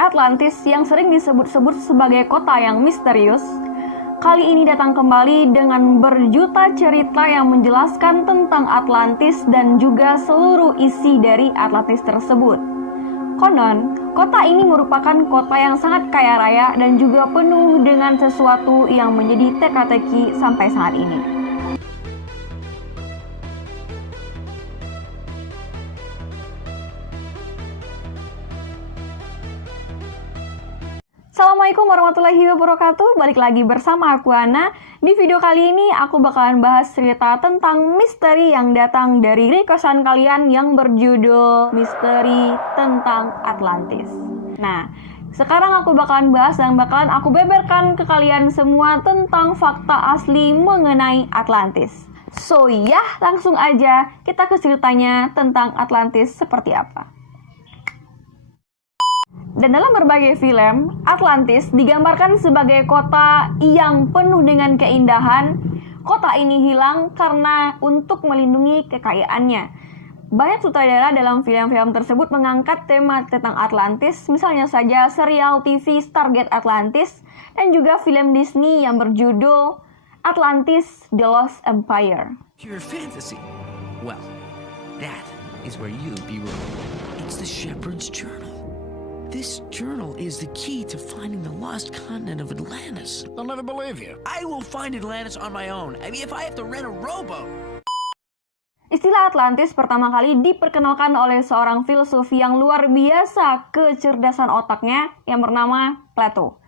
Atlantis yang sering disebut-sebut sebagai kota yang misterius, kali ini datang kembali dengan berjuta cerita yang menjelaskan tentang Atlantis dan juga seluruh isi dari Atlantis tersebut. Konon, kota ini merupakan kota yang sangat kaya raya dan juga penuh dengan sesuatu yang menjadi teka-teki sampai saat ini. Assalamualaikum warahmatullahi wabarakatuh. Balik lagi bersama aku Ana. Di video kali ini aku bakalan bahas cerita tentang misteri yang datang dari requestan kalian yang berjudul Misteri tentang Atlantis. Nah, sekarang aku bakalan bahas dan bakalan aku beberkan ke kalian semua tentang fakta asli mengenai Atlantis. So ya, langsung aja kita ke ceritanya tentang Atlantis seperti apa. Dan dalam berbagai film, Atlantis digambarkan sebagai kota yang penuh dengan keindahan. Kota ini hilang karena untuk melindungi kekayaannya. Banyak sutradara dalam film-film tersebut mengangkat tema tentang Atlantis, misalnya saja serial TV Stargate Atlantis, dan juga film Disney yang berjudul Atlantis: The Lost Empire. Pure fantasy. Well, that is where you'd be wrong. It's the Shepherd's Journal. This journal is the key to finding the lost continent of Atlantis. I'll never believe you. I will find Atlantis on my own. I mean, if I have to rent a rowboat. Istilah Atlantis pertama kali diperkenalkan oleh seorang filsuf yang luar biasa kecerdasan otaknya yang bernama Plato.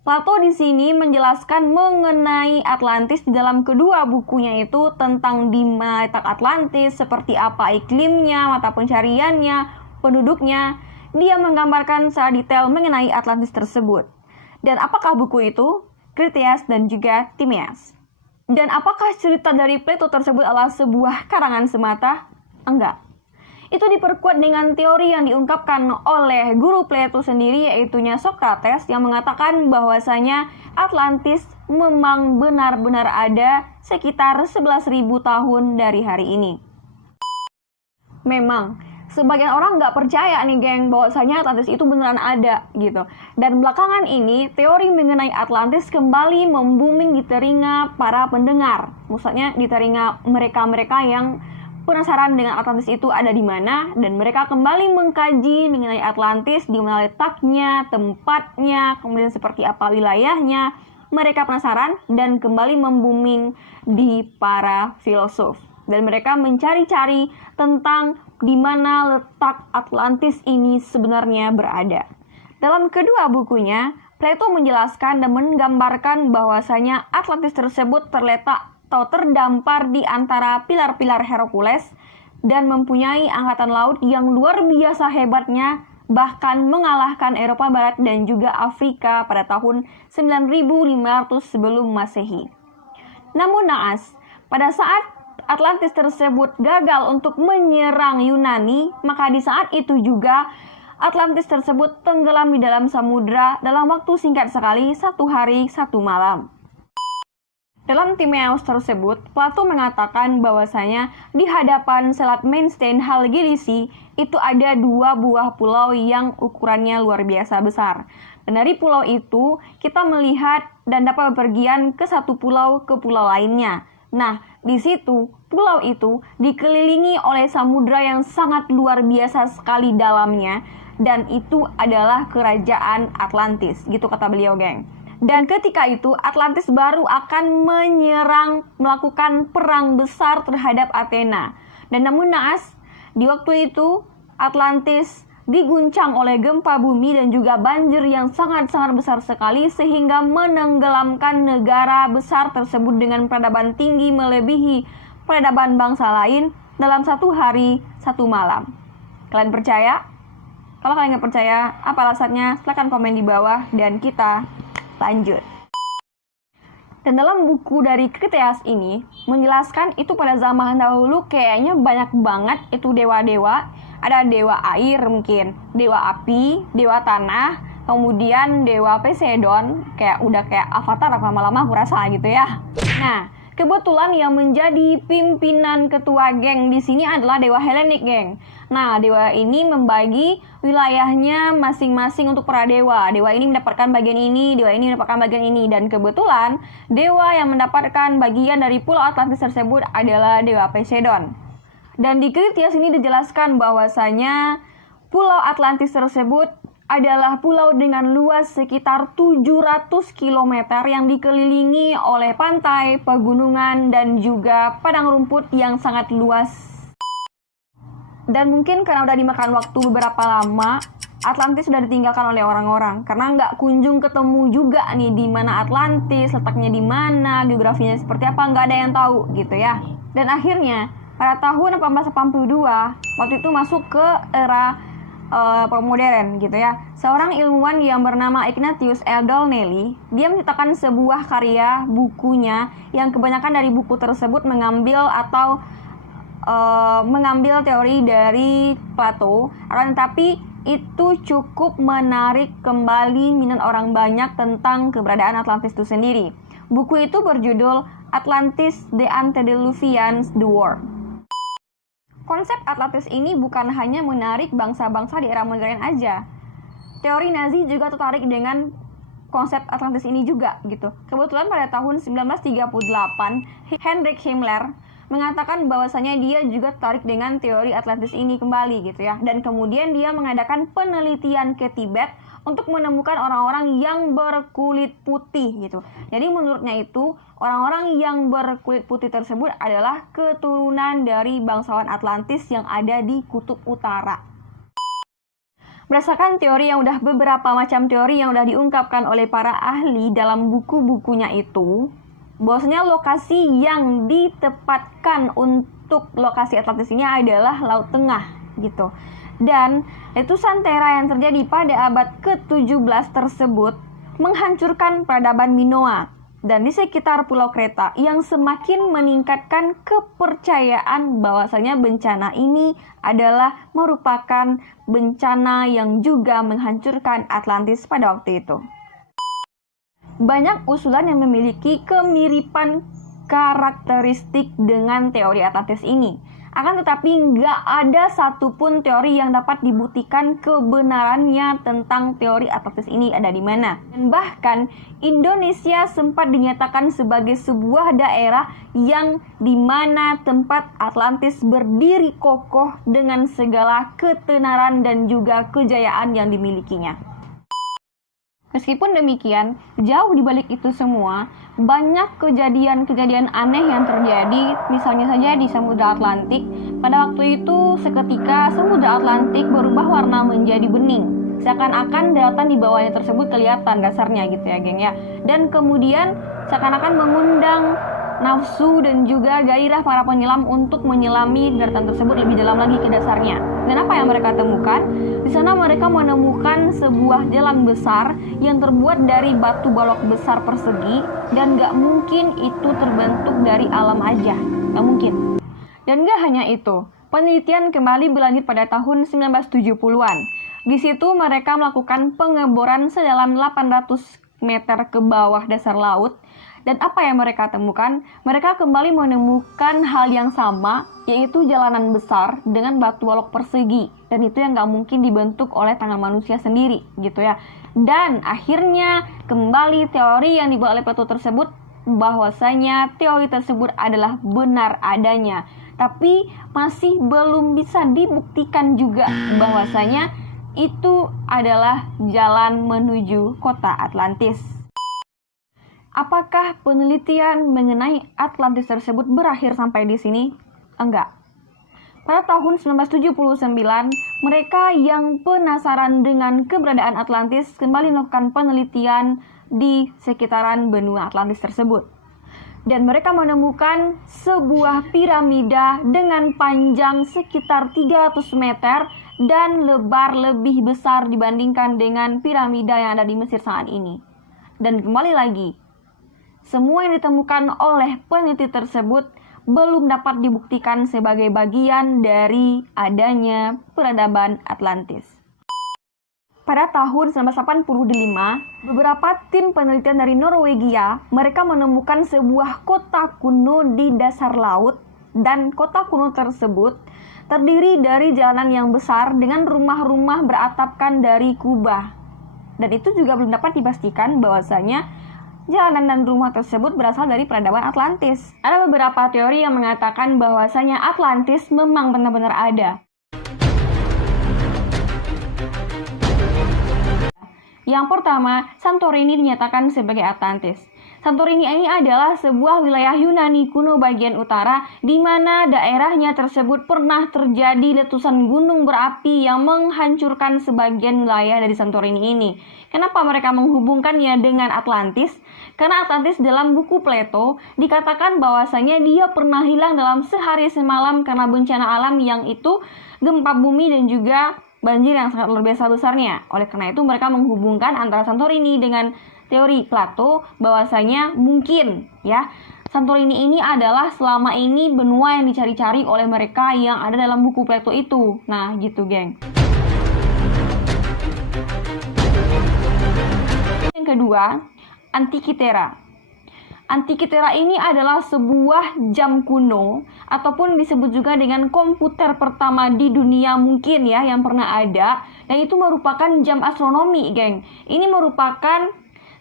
Plato di sini menjelaskan mengenai Atlantis di dalam kedua bukunya itu tentang di mana letak Atlantis, seperti apa iklimnya, mata pencariannya, penduduknya. Dia menggambarkan secara detail mengenai Atlantis tersebut. Dan apakah buku itu? Critias dan juga Timaeus. Dan apakah cerita dari Plato tersebut adalah sebuah karangan semata? Enggak. Itu diperkuat dengan teori yang diungkapkan oleh guru Plato sendiri, yaitunya Socrates, yang mengatakan bahwasanya Atlantis memang benar-benar ada sekitar 11.000 tahun dari hari ini. Memang sebagian orang nggak percaya nih geng bahwasanya Atlantis itu beneran ada gitu. Dan belakangan ini teori mengenai Atlantis kembali membuming di telinga para pendengar. Maksudnya di telinga mereka-mereka yang penasaran dengan Atlantis itu ada di mana, dan mereka kembali mengkaji mengenai Atlantis, di mana letaknya, tempatnya, kemudian seperti apa wilayahnya. Mereka penasaran dan kembali membuming di para filsuf. Dan mereka mencari-cari tentang di mana letak Atlantis ini sebenarnya berada. Dalam kedua bukunya, Plato menjelaskan dan menggambarkan bahwasanya Atlantis tersebut terletak atau terdampar di antara pilar-pilar Hercules dan mempunyai angkatan laut yang luar biasa hebatnya, bahkan mengalahkan Eropa Barat dan juga Afrika pada tahun 9500 sebelum Masehi. Namun naas, pada saat Atlantis tersebut gagal untuk menyerang Yunani, maka di saat itu juga Atlantis tersebut tenggelam di dalam samudra dalam waktu singkat sekali, 1 hari 1 malam. Dalam Timaeus tersebut, Plato mengatakan bahwasanya di hadapan Selat Mainstein Halgilisi itu ada 2 buah pulau yang ukurannya luar biasa besar. Dan dari pulau itu kita melihat dan dapat bepergian ke satu pulau ke pulau lainnya. Nah, di situ, pulau itu dikelilingi oleh samudra yang sangat luar biasa sekali dalamnya, dan itu adalah kerajaan Atlantis, gitu kata beliau, geng. Dan ketika itu, Atlantis baru akan melakukan perang besar terhadap Athena. Dan namun naas, di waktu itu, Atlantis diguncang oleh gempa bumi dan juga banjir yang sangat-sangat besar sekali, sehingga menenggelamkan negara besar tersebut dengan peradaban tinggi melebihi peradaban bangsa lain dalam 1 hari 1 malam. Kalian percaya? Kalau kalian nggak percaya, apa alasannya? Silahkan komen di bawah dan kita lanjut. Dan dalam buku dari Critias ini menjelaskan itu pada zaman dahulu kayaknya banyak banget itu dewa-dewa. Ada dewa air mungkin, dewa api, dewa tanah, kemudian dewa Poseidon, kayak udah kayak Avatar lama-lama aku rasa gitu ya. Nah, Kebetulan yang menjadi pimpinan ketua geng di sini adalah Dewa Hellenic, geng. Nah, dewa ini membagi wilayahnya masing-masing untuk para dewa. Dewa ini mendapatkan bagian ini, dewa ini mendapatkan bagian ini. Dan kebetulan, dewa yang mendapatkan bagian dari Pulau Atlantis tersebut adalah Dewa Poseidon. Dan di Kritias ini dijelaskan bahwasanya Pulau Atlantis tersebut adalah pulau dengan luas sekitar 700 km yang dikelilingi oleh pantai, pegunungan, dan juga padang rumput yang sangat luas. Dan mungkin karena udah dimakan waktu beberapa lama, Atlantis sudah ditinggalkan oleh orang-orang karena nggak kunjung ketemu juga nih di mana Atlantis, letaknya di mana, geografinya seperti apa, nggak ada yang tahu gitu ya. Dan akhirnya pada tahun 1882 waktu itu masuk ke era modern gitu ya. Seorang ilmuwan yang bernama Ignatius Erdolnelli, dia menciptakan sebuah karya bukunya yang kebanyakan dari buku tersebut mengambil teori dari Plato, akan tetapi itu cukup menarik kembali minat orang banyak tentang keberadaan Atlantis itu sendiri. Buku itu berjudul Atlantis the Antediluvians the World. Konsep Atlantis ini bukan hanya menarik bangsa-bangsa di era modern aja. Teori Nazi juga tertarik dengan konsep Atlantis ini juga gitu. Kebetulan pada tahun 1938, Heinrich Himmler mengatakan bahwasanya dia juga tertarik dengan teori Atlantis ini kembali gitu ya. Dan kemudian dia mengadakan penelitian ke Tibet untuk menemukan orang-orang yang berkulit putih gitu. Jadi menurutnya itu orang-orang yang berkulit putih tersebut adalah keturunan dari bangsawan Atlantis yang ada di kutub utara. Berdasarkan teori yang udah beberapa macam teori yang udah diungkapkan oleh para ahli dalam buku-bukunya itu, bahwasanya lokasi yang ditempatkan untuk lokasi Atlantis ini adalah Laut Tengah gitu. Dan letusan Terra yang terjadi pada abad ke-17 tersebut menghancurkan peradaban Minoa dan di sekitar Pulau Kreta yang semakin meningkatkan kepercayaan bahwasanya bencana ini adalah merupakan bencana yang juga menghancurkan Atlantis pada waktu itu. Banyak usulan yang memiliki kemiripan karakteristik dengan teori Atlantis ini. Akan tetapi nggak ada satupun teori yang dapat dibuktikan kebenarannya tentang teori Atlantis ini ada di mana. Dan bahkan Indonesia sempat dinyatakan sebagai sebuah daerah yang di mana tempat Atlantis berdiri kokoh dengan segala ketenaran dan juga kejayaan yang dimilikinya. Meskipun demikian, jauh di balik itu semua, banyak kejadian-kejadian aneh yang terjadi, misalnya saja di Samudra Atlantik. Pada waktu itu, seketika Samudra Atlantik berubah warna menjadi bening. Seakan-akan daratan di bawahnya tersebut kelihatan dasarnya gitu ya, geng ya. Dan kemudian seakan-akan mengundang nafsu dan juga gairah para penyelam untuk menyelami daratan tersebut lebih dalam lagi ke dasarnya. Dan apa yang mereka temukan? Di sana mereka menemukan sebuah jalan besar yang terbuat dari batu balok besar persegi dan gak mungkin itu terbentuk dari alam aja. Gak mungkin. Dan gak hanya itu, penelitian kembali berlanjut pada tahun 1970-an. Di situ mereka melakukan pengeboran sedalam 800 meter ke bawah dasar laut. Dan apa yang mereka temukan? Mereka kembali menemukan hal yang sama, yaitu jalanan besar dengan batu balok persegi. Dan itu yang gak mungkin dibentuk oleh tangan manusia sendiri, gitu ya. Dan akhirnya kembali teori yang dibuat oleh Plato tersebut, bahwasanya teori tersebut adalah benar adanya. Tapi masih belum bisa dibuktikan juga bahwasanya itu adalah jalan menuju kota Atlantis. Apakah penelitian mengenai Atlantis tersebut berakhir sampai di sini? Enggak. Pada tahun 1979, mereka yang penasaran dengan keberadaan Atlantis kembali melakukan penelitian di sekitaran benua Atlantis tersebut. Dan mereka menemukan sebuah piramida dengan panjang sekitar 300 meter dan lebar lebih besar dibandingkan dengan piramida yang ada di Mesir saat ini. Dan kembali lagi, semua yang ditemukan oleh peneliti tersebut belum dapat dibuktikan sebagai bagian dari adanya peradaban Atlantis. Pada tahun 1985, beberapa tim penelitian dari Norwegia, mereka menemukan sebuah kota kuno di dasar laut, dan kota kuno tersebut terdiri dari jalanan yang besar dengan rumah-rumah beratapkan dari kubah. Dan itu juga belum dapat dipastikan bahwasanya jalanan dan rumah tersebut berasal dari peradaban Atlantis. Ada beberapa teori yang mengatakan bahwasanya Atlantis memang benar-benar ada. Yang pertama, Santorini dinyatakan sebagai Atlantis. Santorini ini adalah sebuah wilayah Yunani kuno bagian utara di mana daerahnya tersebut pernah terjadi letusan gunung berapi yang menghancurkan sebagian wilayah dari Santorini ini. Kenapa mereka menghubungkannya dengan Atlantis? Karena Atlantis dalam buku Plato dikatakan bahwasanya dia pernah hilang dalam sehari semalam karena bencana alam yang itu gempa bumi dan juga banjir yang sangat luar biasa besarnya. Oleh karena itu mereka menghubungkan antara Santorini dengan teori Plato bahwasanya mungkin ya Santorini ini adalah selama ini benua yang dicari-cari oleh mereka yang ada dalam buku Plato itu. Nah gitu geng. Yang kedua, Antikythera. Antikythera ini adalah sebuah jam kuno ataupun disebut juga dengan komputer pertama di dunia mungkin ya yang pernah ada, dan itu merupakan jam astronomi, geng. Ini merupakan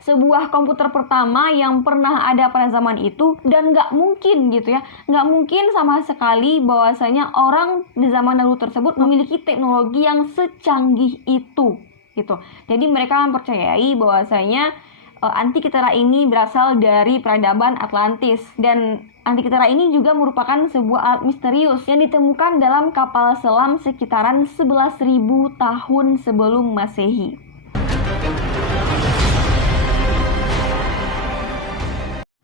sebuah komputer pertama yang pernah ada pada zaman itu, dan nggak mungkin gitu ya, nggak mungkin sama sekali bahwasanya orang di zaman dahulu tersebut memiliki teknologi yang secanggih itu gitu. Jadi mereka mempercayai bahwasanya Antikythera ini berasal dari peradaban Atlantis, dan Antikythera ini juga merupakan sebuah alat misterius yang ditemukan dalam kapal selam sekitaran 11.000 tahun sebelum Masehi.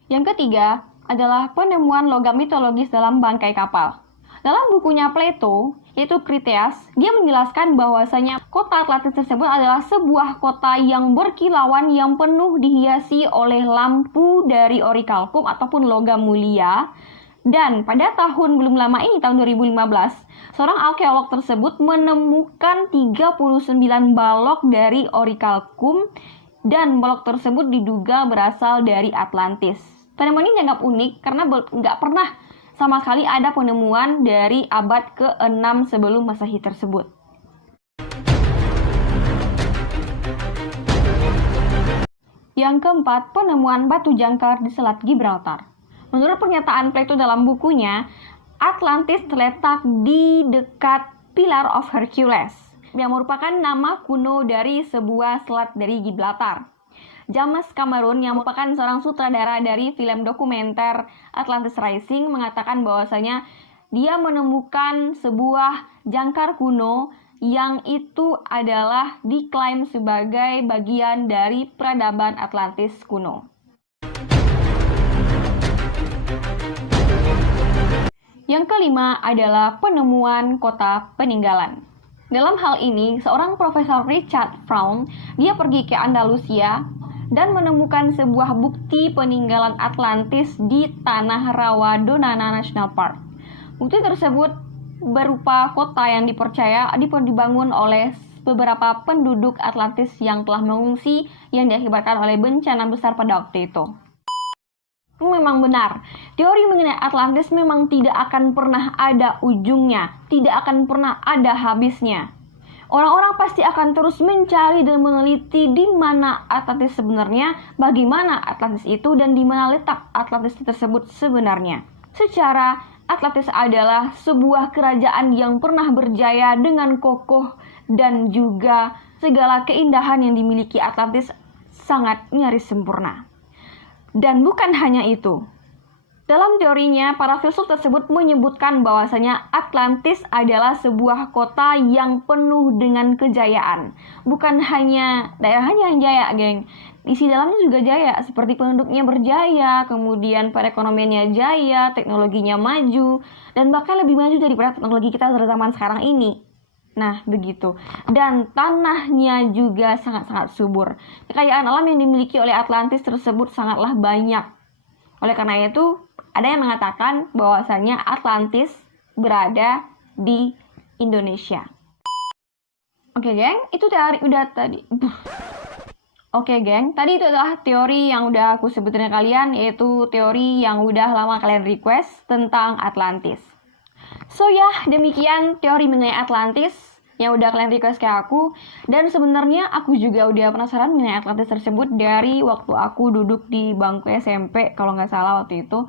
Yang ketiga adalah penemuan logam mitologis dalam bangkai kapal. Dalam bukunya Plato, yaitu Critias, dia menjelaskan bahwasanya kota Atlantis tersebut adalah sebuah kota yang berkilauan yang penuh dihiasi oleh lampu dari orichalcum ataupun logam mulia. Dan pada tahun belum lama ini, tahun 2015, seorang arkeolog tersebut menemukan 39 balok dari orichalcum, dan balok tersebut diduga berasal dari Atlantis. Penemuan ini dianggap unik karena nggak pernah sama sekali ada penemuan dari abad ke-6 sebelum Masehi tersebut. Yang keempat, penemuan batu jangkar di Selat Gibraltar. Menurut pernyataan Plato dalam bukunya, Atlantis terletak di dekat Pillar of Hercules, yang merupakan nama kuno dari sebuah selat dari Gibraltar. James Cameron yang merupakan seorang sutradara dari film dokumenter Atlantis Rising mengatakan bahwasanya dia menemukan sebuah jangkar kuno yang itu adalah diklaim sebagai bagian dari peradaban Atlantis kuno. Yang kelima adalah penemuan kota peninggalan. Dalam hal ini, seorang Profesor Richard Frown, dia pergi ke Andalusia dan menemukan sebuah bukti peninggalan Atlantis di Tanah Rawa Donana National Park. Bukti tersebut berupa kota yang dipercaya dibangun oleh beberapa penduduk Atlantis yang telah mengungsi yang diakibatkan oleh bencana besar pada waktu itu. Memang benar, teori mengenai Atlantis memang tidak akan pernah ada ujungnya, tidak akan pernah ada habisnya. Orang-orang pasti akan terus mencari dan meneliti di mana Atlantis sebenarnya, bagaimana Atlantis itu, dan di mana letak Atlantis tersebut sebenarnya. Secara Atlantis adalah sebuah kerajaan yang pernah berjaya dengan kokoh, dan juga segala keindahan yang dimiliki Atlantis sangat nyaris sempurna. Dan bukan hanya itu. Dalam teorinya, para filsuf tersebut menyebutkan bahwasanya Atlantis adalah sebuah kota yang penuh dengan kejayaan. Bukan hanya daerahnya yang jaya, geng. Isi dalamnya juga jaya, seperti penduduknya berjaya, kemudian perekonomiannya jaya, teknologinya maju, dan bahkan lebih maju daripada teknologi kita pada zaman sekarang ini. Nah, begitu. Dan tanahnya juga sangat-sangat subur. Kekayaan alam yang dimiliki oleh Atlantis tersebut sangatlah banyak. Oleh karena itu, ada yang mengatakan bahwasanya Atlantis berada di Indonesia. Oke, geng, itu teori udah tadi. Oke, geng, tadi itu adalah teori yang udah aku sebutin ke kalian, yaitu teori yang udah lama kalian request tentang Atlantis. So ya, demikian teori mengenai Atlantis yang udah kalian request ke aku. Dan sebenarnya aku juga udah penasaran mengenai Atlantis tersebut dari waktu aku duduk di bangku SMP, kalau nggak salah waktu itu.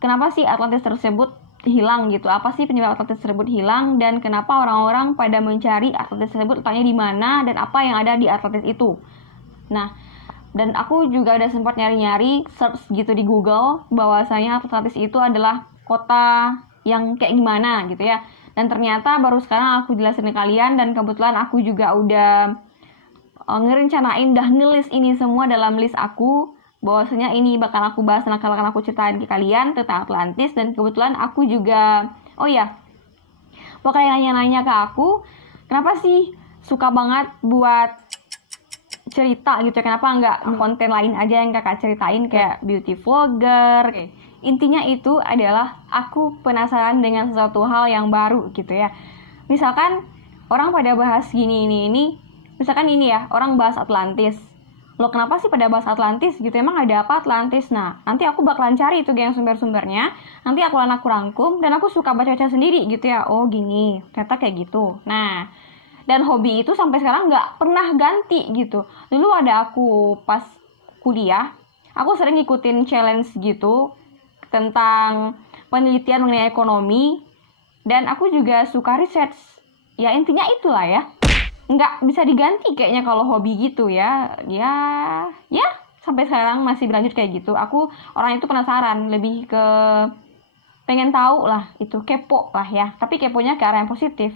Kenapa sih Atlantis tersebut hilang gitu? Apa sih penyebab Atlantis tersebut hilang, dan kenapa orang-orang pada mencari Atlantis tersebut, letaknya di mana dan apa yang ada di Atlantis itu? Nah, dan aku juga udah sempat nyari-nyari search gitu di Google bahwasanya Atlantis itu adalah kota yang kayak gimana gitu ya. Dan ternyata baru sekarang aku jelasin ke kalian, dan kebetulan aku juga udah ngerencanain, dah ngelis ini semua dalam list aku, bahwasanya ini bakal aku bahas dan akan aku ceritain ke kalian tentang Atlantis. Dan kebetulan aku juga, oh ya, bakal nanya-nanya ke aku, kenapa sih suka banget buat cerita gitu, kenapa nggak konten lain aja yang kakak ceritain kayak beauty vlogger. Intinya itu adalah aku penasaran dengan sesuatu hal yang baru gitu ya. Misalkan orang pada bahas gini ini misalkan ini ya, orang bahas Atlantis. Loh, kenapa sih pada bahas Atlantis gitu, emang ada apa Atlantis? Nah, nanti aku bakalan cari itu geng sumber-sumbernya, nanti aku rangkum, dan aku suka baca-baca sendiri gitu ya. Oh gini, ternyata kayak gitu. Nah, dan hobi itu sampai sekarang nggak pernah ganti gitu. Dulu ada aku pas kuliah, aku sering ngikutin challenge gitu tentang penelitian mengenai ekonomi, dan aku juga suka research. Ya intinya itulah ya, nggak bisa diganti kayaknya kalau hobi gitu ya. Ya sampai sekarang masih berlanjut kayak gitu. Aku orang itu penasaran, lebih ke pengen tahu lah, itu kepo lah ya, tapi keponya ke arah yang positif.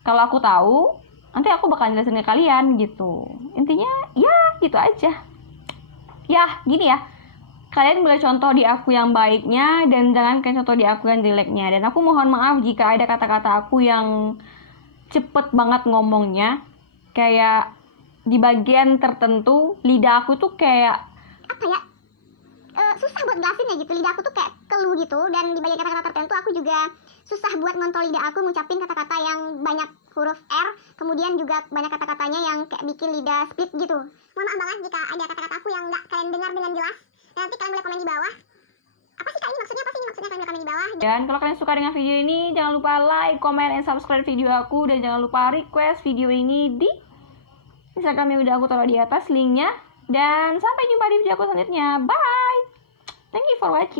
Kalau aku tahu, nanti aku bakal jelasin ke kalian gitu. Intinya ya gitu aja. Ya gini ya, kalian boleh contoh di aku yang baiknya, dan jangan kalian contoh di aku yang jeleknya. Dan aku mohon maaf jika ada kata-kata aku yang cepet banget ngomongnya, kayak di bagian tertentu lidah aku tuh kayak apa ya, susah buat jelasin ya gitu. Lidah aku tuh kayak keluh gitu, dan di bagian kata-kata tertentu aku juga susah buat ngontrol lidah aku ngucapin kata-kata yang banyak huruf R, kemudian juga banyak kata-katanya yang kayak bikin lidah split gitu. Mohon maaf banget jika ada kata-kata aku yang nggak kalian dengar dengan jelas. Dan nanti kalian boleh komen di bawah. Apa sih kak ini maksudnya? Apa sih ini maksudnya? Kalian boleh komen di bawah. Dan kalau kalian suka dengan video ini, jangan lupa like, comment, and subscribe video aku. Dan jangan lupa request video ini di Instagram yang udah aku taruh di atas linknya. Dan sampai jumpa di video aku selanjutnya. Bye! Thank you for watching.